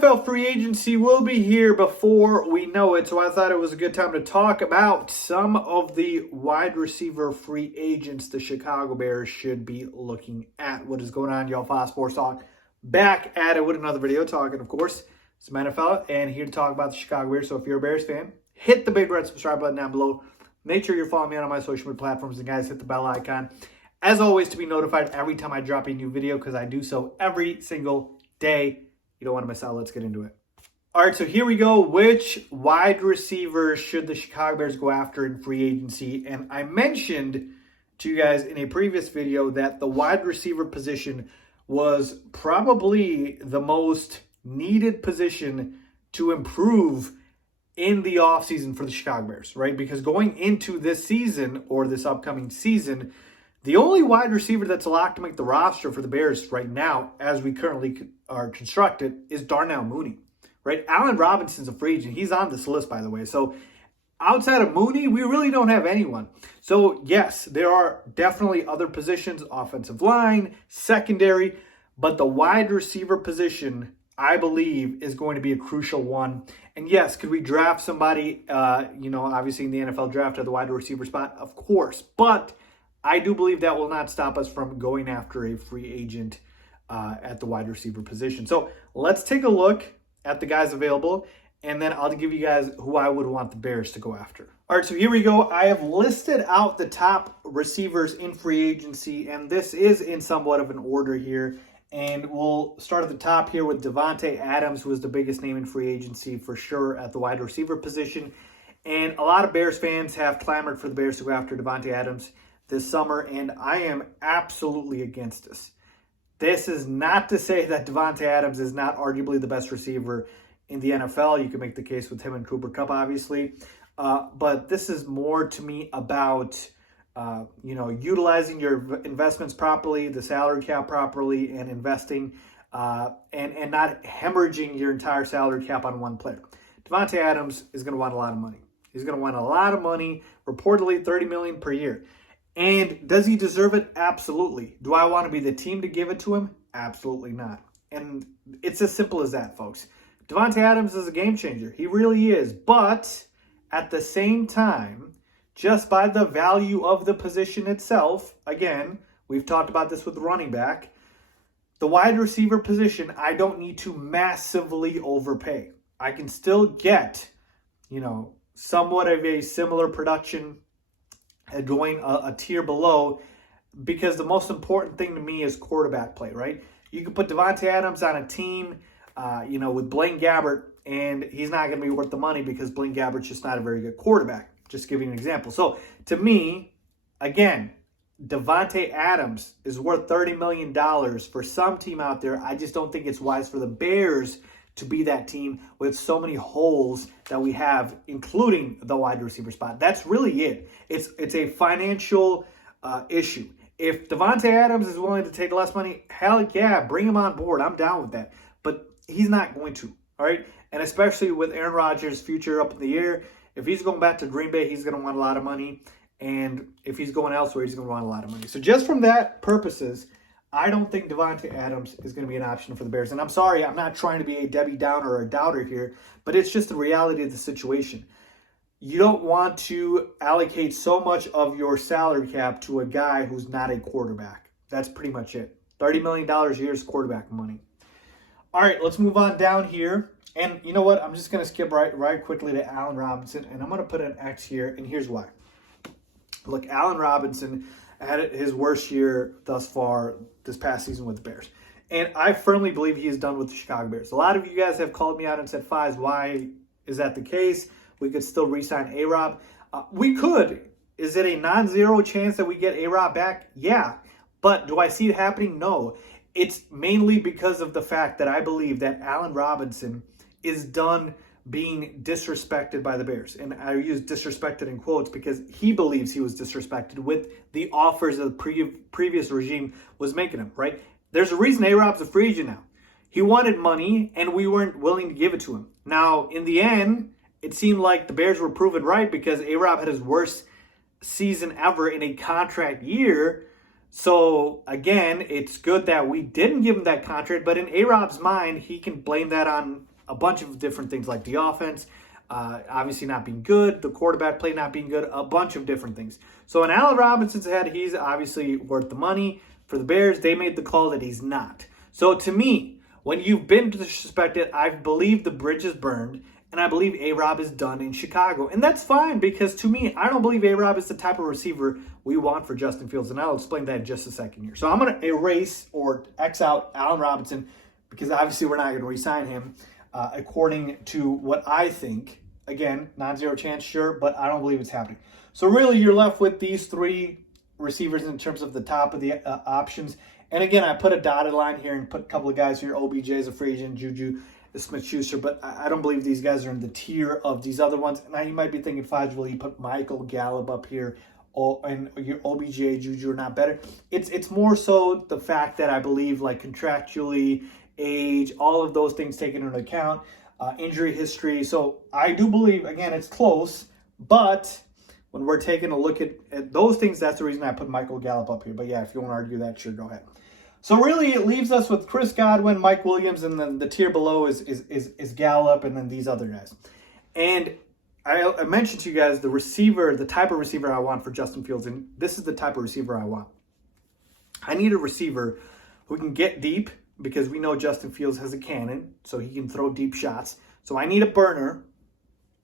NFL free agency will be here before we know it, so I thought it was a good time to talk about some of the wide receiver free agents the Chicago Bears should be looking at. What is going on, y'all? Faiz Sports Talk back at it with another video talking, of course, some NFL, and here to talk about the Chicago Bears. So if you're a Bears fan, hit the big red subscribe button down below. Make sure you're following me on my social media platforms, and guys, hit the bell icon. As always, to be notified every time I drop a new video, because I do so every single day. You don't want to miss out. Let's get into it. All right, so here we go. Which wide receiver should the Chicago Bears go after in free agency? And I mentioned to you guys in a previous video that the wide receiver position was probably the most needed position to improve in the offseason for the Chicago Bears, right? Because going into this season or this upcoming season, the only wide receiver that's locked to make the roster for the Bears right now, as we currently are constructed, is Darnell Mooney, right? Allen Robinson's a free agent. He's on this list, by the way. So outside of Mooney, we really don't have anyone. So yes, there are definitely other positions, offensive line, secondary, but the wide receiver position, I believe, is going to be a crucial one. And yes, could we draft somebody, obviously in the NFL draft at the wide receiver spot? Of course. But I do believe that will not stop us from going after a free agent at the wide receiver position. So let's take a look at the guys available, and then I'll give you guys who I would want the Bears to go after. All right, so here we go. I have listed out the top receivers in free agency, and this is in somewhat of an order here. And we'll start at the top here with Davante Adams, who is the biggest name in free agency for sure at the wide receiver position. And a lot of Bears fans have clamored for the Bears to go after Davante Adams this summer, and I am absolutely against this. This is not to say that Davante Adams is not arguably the best receiver in the NFL. You can make the case with him and Cooper Kupp, obviously. But this is more to me about, utilizing your investments properly, the salary cap properly, and investing and not hemorrhaging your entire salary cap on one player. Davante Adams is going to want a lot of money. He's going to want a lot of money, reportedly $30 million per year. And does he deserve it? Absolutely. Do I want to be the team to give it to him? Absolutely not. And it's as simple as that, folks. Davante Adams is a game changer. He really is. But at the same time, just by the value of the position itself, again, we've talked about this with the running back, the wide receiver position, I don't need to massively overpay. I can still get, somewhat of a similar production going a tier below, because the most important thing to me is quarterback play, right? You can put Davante Adams on a team, with Blaine Gabbert, and he's not going to be worth the money because Blaine Gabbert's just not a very good quarterback. Just giving an example. So to me, again, Davante Adams is worth $30 million for some team out there. I just don't think it's wise for the Bears to be that team with so many holes that we have, including the wide receiver spot. That's really it. It's a financial issue. If Davante Adams is willing to take less money, hell yeah, bring him on board. I'm down with that. But he's not going to, all right? And especially with Aaron Rodgers' future up in the air, if he's going back to Green Bay, he's going to want a lot of money. And if he's going elsewhere, he's going to want a lot of money. So just from that purposes, I don't think Davante Adams is going to be an option for the Bears. And I'm sorry, I'm not trying to be a Debbie Downer or a doubter here, but it's just the reality of the situation. You don't want to allocate so much of your salary cap to a guy who's not a quarterback. That's pretty much it. $30 million a year is quarterback money. All right, let's move on down here. And you know what? I'm just going to skip right quickly to Allen Robinson, and I'm going to put an X here, and here's why. Look, Allen Robinson had his worst year thus far this past season with the Bears. And I firmly believe he is done with the Chicago Bears. A lot of you guys have called me out and said, Faiz, why is that the case? We could still re-sign A-Rob. We could. Is it a non-zero chance that we get A-Rob back? Yeah. But do I see it happening? No. It's mainly because of the fact that I believe that Allen Robinson is done being disrespected by the Bears. And I use disrespected in quotes because he believes he was disrespected with the offers that the previous regime was making him, right? There's a reason A-Rob's a free agent now. He wanted money, and we weren't willing to give it to him. Now, in the end, it seemed like the Bears were proven right because A-Rob had his worst season ever in a contract year. So, again, it's good that we didn't give him that contract, but in A-Rob's mind, he can blame that on a bunch of different things like the offense, obviously not being good, the quarterback play not being good, a bunch of different things. So in Allen Robinson's head, he's obviously worth the money. For the Bears, they made the call that he's not. So to me, when you've been disrespected, I believe the bridge is burned, and I believe A-Rob is done in Chicago. And that's fine, because to me, I don't believe A-Rob is the type of receiver we want for Justin Fields, and I'll explain that in just a second here. So I'm going to erase or X out Allen Robinson, because obviously we're not going to re-sign him according to what I think. Again, non-zero chance, sure, but I don't believe it's happening. So really, you're left with these three receivers in terms of the top of the options. And again, I put a dotted line here and put a couple of guys here. OBJ is a free agent, Juju, Smith-Schuster, but I don't believe these guys are in the tier of these other ones. Now you might be thinking, Faiz, will you put Michael Gallup up here, and your OBJ, Juju are not better? It's more so the fact that I believe, like, contractually, age, all of those things taken into account, injury history. So I do believe, again, it's close, but when we're taking a look at those things, that's the reason I put Michael Gallup up here. But yeah, if you want to argue that, sure, go ahead. So really, it leaves us with Chris Godwin, Mike Williams, and then the tier below is Gallup, and then these other guys. And I mentioned to you guys the receiver, the type of receiver I want for Justin Fields, and this is the type of receiver I want. I need a receiver who can get deep, because we know Justin Fields has a cannon, so he can throw deep shots. So I need a burner,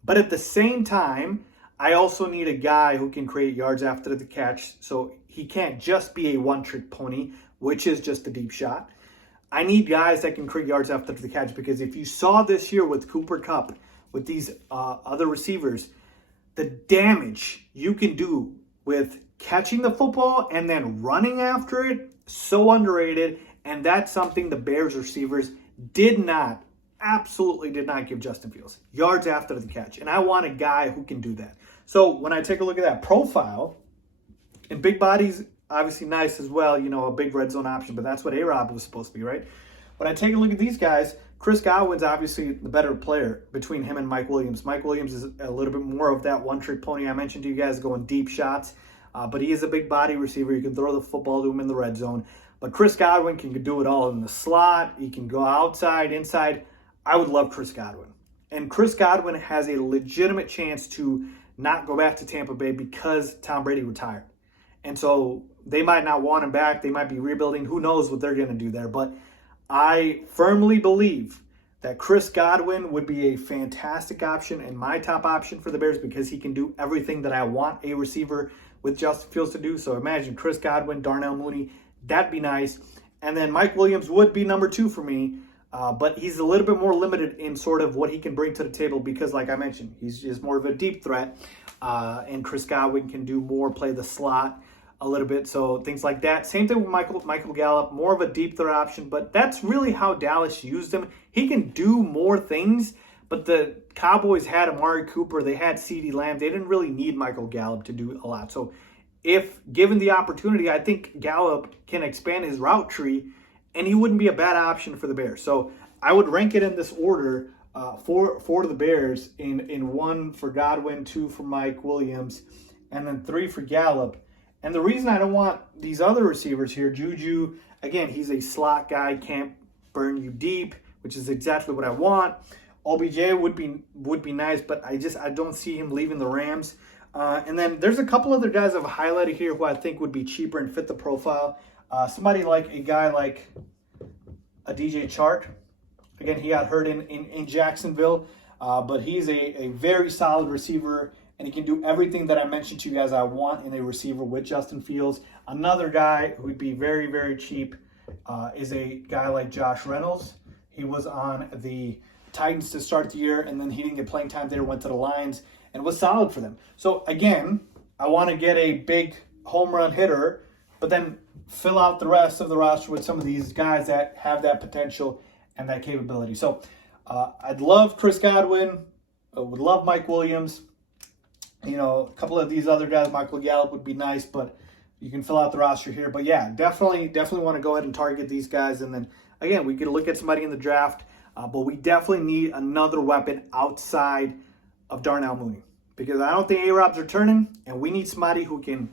but at the same time, I also need a guy who can create yards after the catch, so he can't just be a one-trick pony, which is just a deep shot. I need guys that can create yards after the catch, because if you saw this year with Cooper Kupp, with these other receivers, the damage you can do with catching the football and then running after it, so underrated, and that's something the Bears receivers absolutely did not give Justin Fields. Yards after the catch, and I want a guy who can do that. So when I take a look at that profile, and big body's obviously nice as well, you know, a big red zone option, but that's what A-Rob was supposed to be, right? When I take a look at these guys, Chris Godwin's obviously the better player between him and Mike Williams. Mike Williams is a little bit more of that one-trick pony I mentioned to you guys, going deep shots, but he is a big body receiver. You can throw the football to him in the red zone. But Chris Godwin can do it all in the slot. He can go outside, inside. I would love Chris Godwin. And Chris Godwin has a legitimate chance to not go back to Tampa Bay because Tom Brady retired. And so they might not want him back. They might be rebuilding. Who knows what they're going to do there. But I firmly believe that Chris Godwin would be a fantastic option and my top option for the Bears, because he can do everything that I want a receiver with Justin Fields to do. So imagine Chris Godwin, Darnell Mooney. That'd be nice. And then Mike Williams would be number 2 for me. But he's a little bit more limited in sort of what he can bring to the table, because, like I mentioned, he's just more of a deep threat. And Chris Godwin can do more, play the slot a little bit. So things like that. Same thing with Michael Gallup, more of a deep threat option. But that's really how Dallas used him. He can do more things. But the Cowboys had Amari Cooper. They had CeeDee Lamb. They didn't really need Michael Gallup to do a lot. So if given the opportunity, I think Gallup can expand his route tree, and he wouldn't be a bad option for the Bears. So I would rank it in this order: 4 to the Bears, in 1 for Godwin, 2 for Mike Williams, and then 3 for Gallup. And the reason I don't want these other receivers here, Juju, again, he's a slot guy, can't burn you deep, which is exactly what I want. OBJ would be nice, but I don't see him leaving the Rams. And then there's a couple other guys I've highlighted here who I think would be cheaper and fit the profile. Somebody like a guy like a DJ Chark. Again, he got hurt in Jacksonville, but he's a very solid receiver, and he can do everything that I mentioned to you guys I want in a receiver with Justin Fields. Another guy who would be very, very cheap is a guy like Josh Reynolds. He was on the Titans to start the year, and then he didn't get playing time there, went to the Lions, and was solid for them. So again, I want to get a big home run hitter, but then fill out the rest of the roster with some of these guys that have that potential and that capability. So I'd love Chris Godwin. I would love Mike Williams. You know, a couple of these other guys, Michael Gallup would be nice, but you can fill out the roster here. But yeah, definitely want to go ahead and target these guys. And then again, we could look at somebody in the draft, but we definitely need another weapon outside of Darnell Mooney, because I don't think A-Rob's returning, and we need somebody who can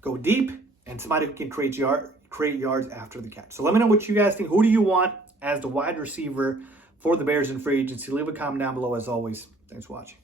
go deep and somebody who can create yards after the catch. So let me know what you guys think. Who do you want as the wide receiver for the Bears in free agency. Leave a comment down below as always. Thanks for watching.